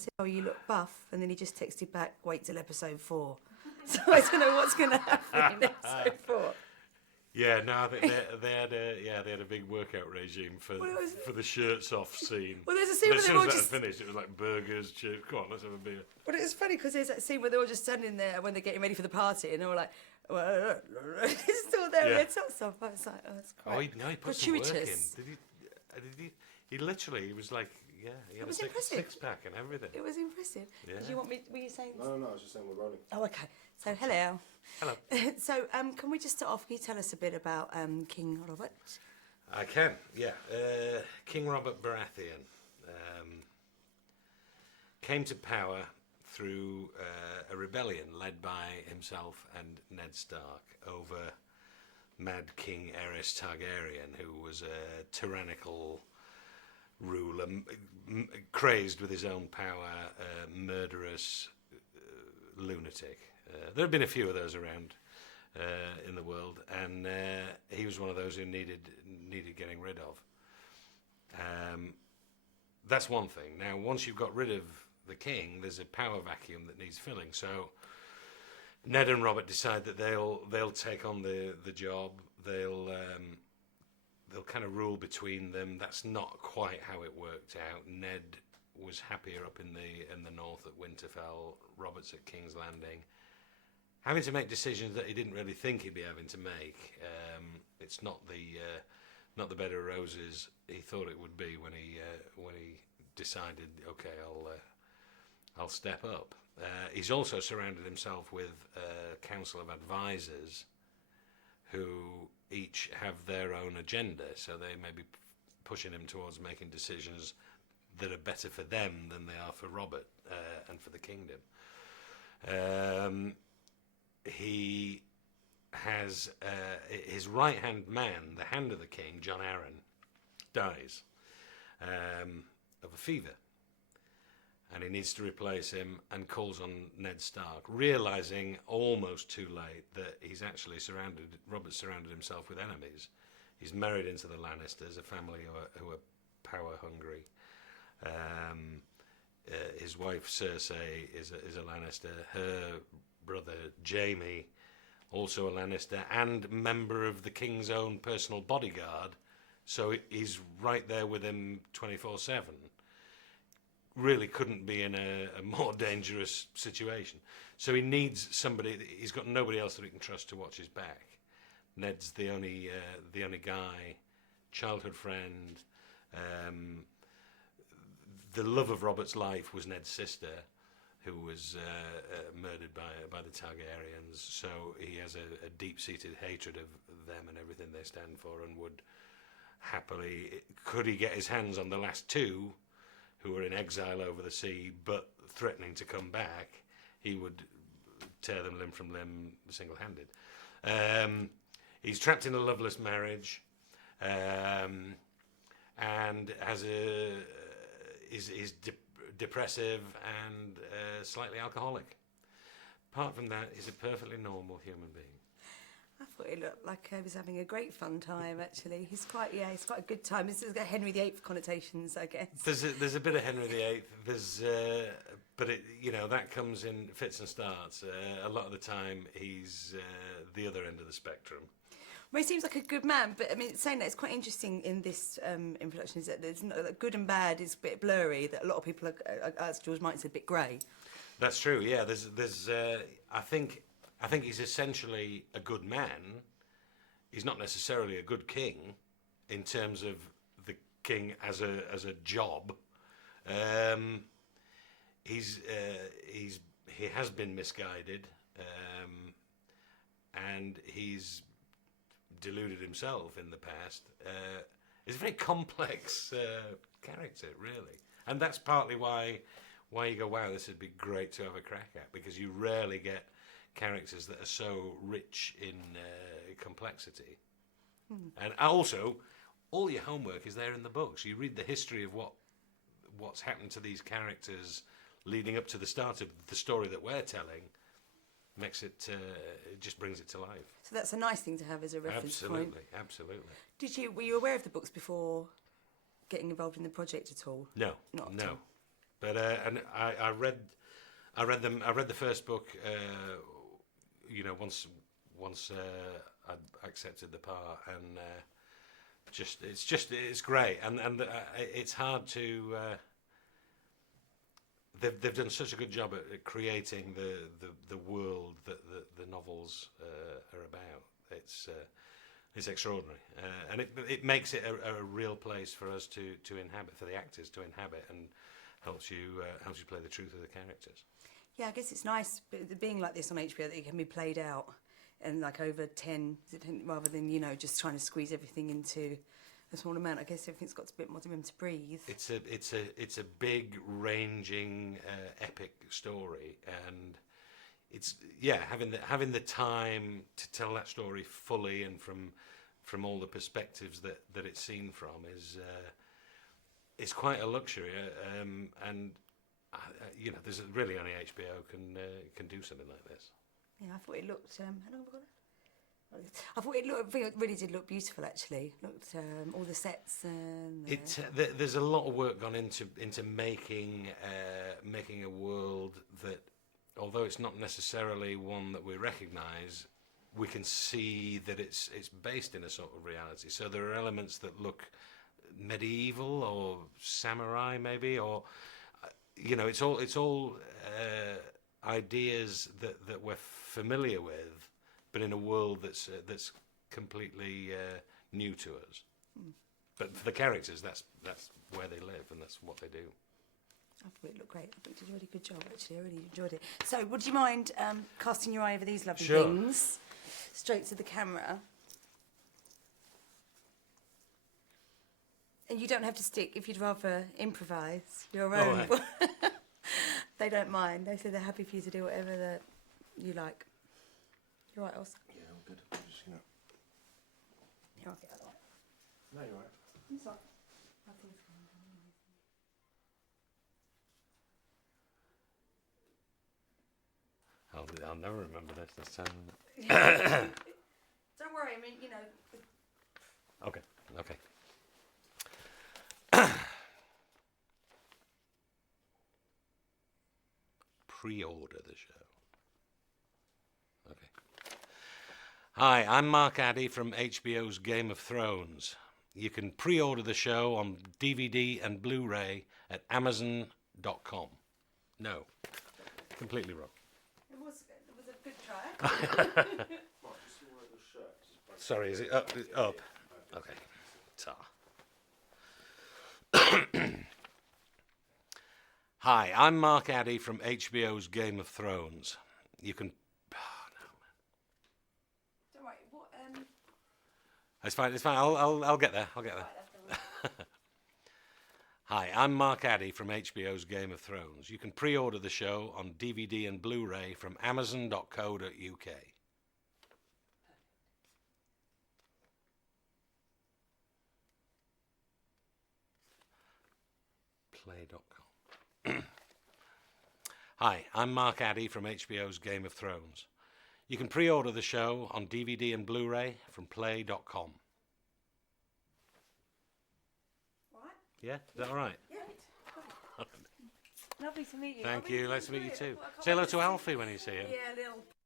said, "Oh, you look buff," and then he just texted back, "Wait till episode 4." So I don't know what's going to happen in episode 4. Yeah, no, I think they had a big workout regime for the shirts off scene. Well, there's a scene But where as they're soon all as that just. had finished, it was like burgers, chips. Come on, let's have a beer. Well, it's funny because there's that scene where they're all just standing there when they're getting ready for the party, and they're all like, it's still there, Yeah. and it's off. I was like, oh, that's quite He put some work in. gratuitous. Did he? He literally, he was like, yeah, he had a was impressive. six-pack and everything. It was impressive. Yeah. Did you want me? Were you saying? No, I was just saying we're rolling. Oh, okay. So, hello. Hello. So, can we just start off? Can you tell us a bit about King Robert? I can, yeah. King Robert Baratheon came to power through a rebellion led by himself and Ned Stark over Mad King Aerys Targaryen, who was a tyrannical ruler, crazed with his own power, murderous lunatic. There have been a few of those around in the world, and he was one of those who needed getting rid of. That's one thing. Now, once you've got rid of the king, there's a power vacuum that needs filling. So Ned and Robert decide that they'll take on the job. They'll kind of rule between them. That's not quite how it worked out. Ned was happier up in the north at Winterfell. Robert's at King's Landing, having to make decisions that he didn't really think he'd be having to make. It's not the bed of roses he thought it would be when he decided, okay, I'll step up. He's also surrounded himself with a council of advisors who each have their own agenda, so they may be pushing him towards making decisions that are better for them than they are for Robert and for the kingdom. He has his right-hand man, the hand of the king, John Arryn, dies of a fever, and he needs to replace him and calls on Ned Stark, realizing almost too late that he's actually Robert's surrounded himself with enemies. He's married into the Lannisters, a family who are power hungry. His wife Cersei is a Lannister. Her brother Jaime, also a Lannister, and member of the king's own personal bodyguard. So he's right there with him 24/7. Really couldn't be in a more dangerous situation. So he needs somebody. He's got nobody else that he can trust to watch his back. Ned's the only guy, childhood friend. The love of Robert's life was Ned's sister, who was murdered by the Targaryens. So he has a deep-seated hatred of them and everything they stand for, and would happily, could he get his hands on the last two, who were in exile over the sea, but threatening to come back, he would tear them limb from limb single-handed. He's trapped in a loveless marriage, and is depressive and slightly alcoholic. Apart from that, he's a perfectly normal human being. I thought he looked like he was having a great fun time. Actually, he's quite a good time. This has got Henry VIII connotations, I guess. There's a bit of Henry VIII. But that comes in fits and starts. A lot of the time, he's the other end of the spectrum. Well, he seems like a good man, but I mean, saying that, it's quite interesting in this introduction is that there's that good and bad is a bit blurry. That a lot of people are, as George Might said, a bit grey. That's true. Yeah, there's. I think he's essentially a good man. He's not necessarily a good king, in terms of the king as a job. He has been misguided, and he's deluded himself in the past. He's a very complex character, really, and that's partly why you go, wow, this would be great to have a crack at, because you rarely get characters that are so rich in complexity. And also, all your homework is there in the books. You read the history of what's happened to these characters leading up to the start of the story that we're telling. Makes it just brings it to life. So that's a nice thing to have as a reference point. Absolutely. Were you aware of the books before getting involved in the project at all? No, Not at no. all. But and I read the first book. You know, once I accepted the part, and it's great, and it's hard to. They've done such a good job at creating the world that the novels are about. It's extraordinary, and it makes it a real place for us to inhabit, for the actors to inhabit, and helps you play the truth of the characters. Yeah, I guess it's nice being like this on HBO that it can be played out and like over 10, rather than just trying to squeeze everything into a small amount. I guess everything's got a bit more room to breathe. It's a big, ranging, epic story, and it's having the time to tell that story fully and from all the perspectives that it's seen from is quite a luxury, and there's really only HBO can do something like this. Yeah, I thought it looked. I thought it really did look beautiful. Actually, looked all the sets. There's a lot of work gone into making a world that, although it's not necessarily one that we recognise, we can see that it's based in a sort of reality. So there are elements that look medieval or samurai, maybe, or it's all ideas that we're familiar with, but in a world that's completely new to us. But for the characters, that's where they live and that's what they do. I thought it looked great. I thought you did a really good job, actually. I really enjoyed it. So, would you mind casting your eye over these lovely things? Straight to the camera. And you don't have to stick if you'd rather improvise your own. Oh, They don't mind. They say they're happy for you to do whatever that you like. You're right, Oscar. Yeah, all good. I'm just gonna. Here, I'll get that one. No, you're right. It's all right. I'll never remember this time. Don't worry. I mean, Okay. Pre-order the show. Okay. Hi, I'm Mark Addy from HBO's Game of Thrones. You can pre-order the show on DVD and Blu-ray at Amazon.com. No, completely wrong. It was a good try. Sorry, is it up? Up. Okay. Ta. Hi, I'm Mark Addy from HBO's Game of Thrones. You can. Oh, no, man. Don't worry. What? It's fine. I'll get there. Hi, I'm Mark Addy from HBO's Game of Thrones. You can pre-order the show on DVD and Blu-ray from Amazon.co.uk. Play.com. Hi, I'm Mark Addy from HBO's Game of Thrones. You can pre-order the show on DVD and Blu-ray from Play.com. All right. Yeah, is that all right? Yeah. Lovely to meet you. Thank I really you. Nice to meet you enjoyed too. it. I Say hello can't to wait Alfie when you see him. Yeah, little